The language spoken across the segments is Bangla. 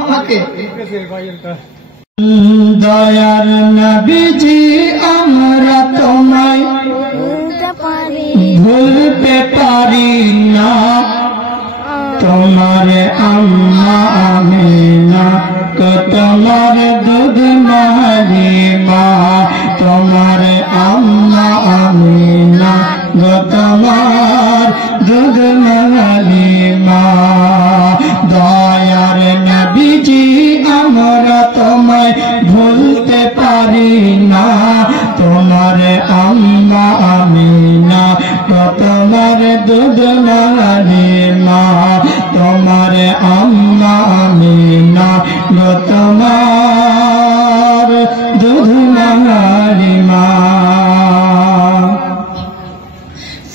আমাকে দয়ার নবীজি আমরা তোমায় ভুলতে পারি না, তোমার আম্মা আমিনা কো তোমার দুধ মারি মা, তোমার আম্মা আমিনা গো তোমার দুধ মারি মা। দয়ার নবীজি আমরা তোমায় ভুলতে পারি না, তোমার আম্মা আমিনা গো তোমার দুধ মারি মা, তোমার আম্মা আমিনা গো তোমার দুধ মারি মা।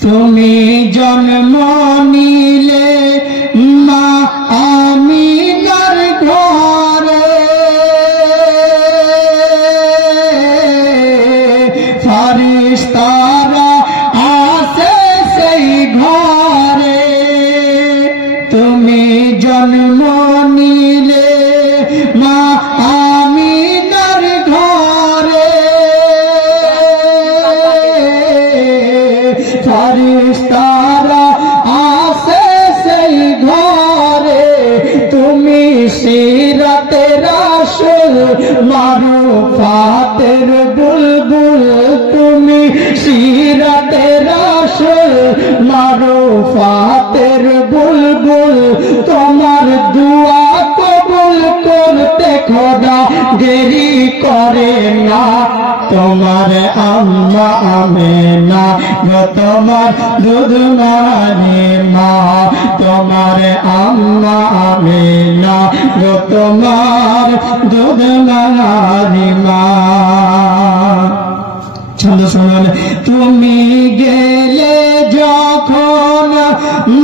তুমি জন্ম নিলে মা আমিনার ঘরে, ফারিস্তারা আসে সেই ঘরে। তুমি জন্ম নিলে মা আমিনার ঘরে, ফারিস্তারা আসে সেই ঘরে। তুমি সিরাতে রাসূল মারুফাতের বুলবুল, তুমি সিরাতে রাসূল মারুফাতের বুলবুল, তোমার দুয়া কবুল করতে খোদা দেরি করে না, তোমার আম্মা আমিনা গো তোমার দুধ মারি মা, তোমার আম্মা আমিনা গো তোমার দুধ মারি মা। ছন্দ শুনুন। তুমি গেলে যখন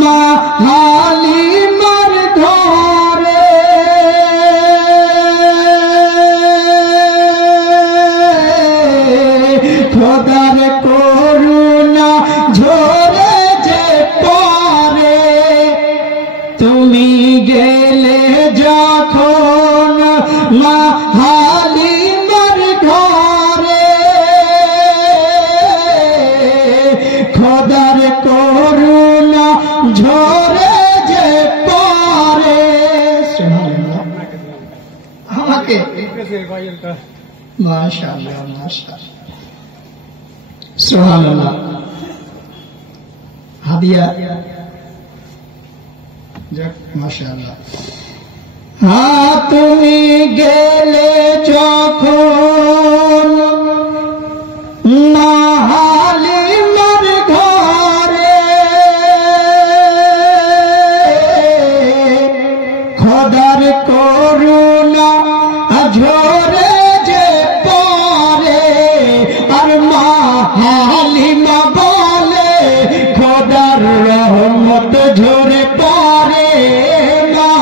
মা হালিমার ঘরে, খোদার করুণা ঝরে যে পরে। তুমি গেলে যখন মা হালিমার ঘরে, খোদার করুণা ঝরে যে পরে। আমাকে মাশাআল্লাহ মাশাআল্লাহ সুবহানাল্লাহ। হাদিয়া যাক মাশাআল্লাহ। হ্যাঁ তুমি গেলে যখন মা হালিমার ঘরে, খোদার করুণা ঝরে যে পরে। আর মা হালিমা বলে খোদার রহমত ঝরে পড়ে, মা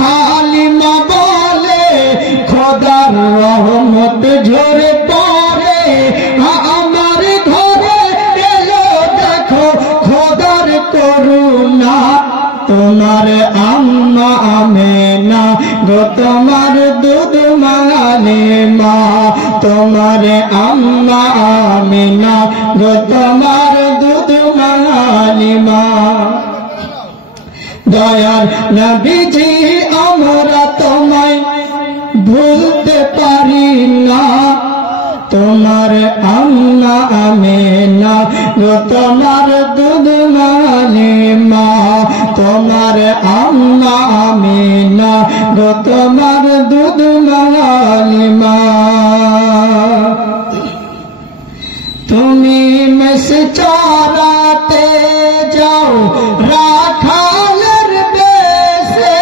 হালিমা বলে খোদার রহমত ঝরে পড়ে। আমার ঘরে এলো দেখো খোদার করুণা, তোমার আম্মা আমিনা গো তোমার দুধ মারি মা, তোমার আম্মা আমিনা গো তোমার দুধ মারি মা। দয়ার নবীজি আমরা তোমায় ভুলতে পারি না, তোমার আম্মা আমিনা গো তোমার দুধ মারি মা, তোমার আম্মা আমিনা গো তোমার দুধ মারি মা। তুমি মেষ চরাতে যাও রাখালের বেশে,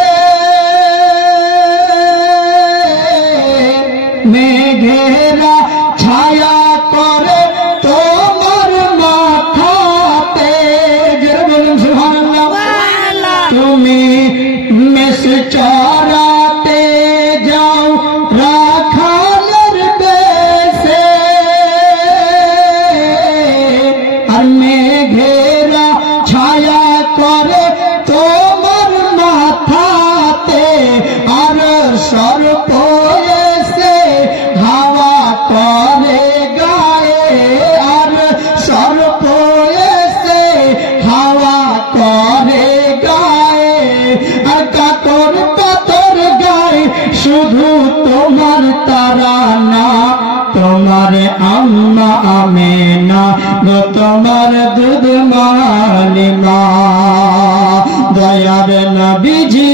মেঘেরা ছায়া করে তোমার মাথাতে। সুবহানাল্লাহ। তুমি মেষ চরাতে যাও রাখালের বেশে, আর মেঘেরা ছায়া করে তোমার মাথা কাতর পাতর গায় শুধু তোমার তারানা তোমার আম্মা আমেনা গো তোমার দুধ মালিমা দয়ার নবীজি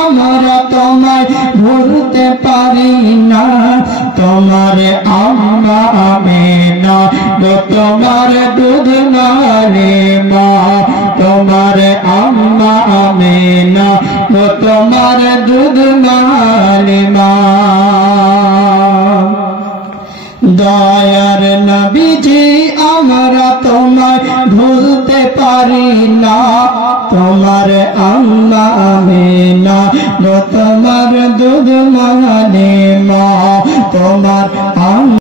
আমরা তোমায় ভুলতে পারি না তোমার আম্মা আমেনা গো তোমার দুধ মালিমা তোমার আম্মা আমেনা গো তোমার দুধ মালিমা দয়ার নবীজি আমরা তোমায় ভুলতে পারি না তোমার আম্মা আমেনা গো তোমার দুধ মালিমা তোমার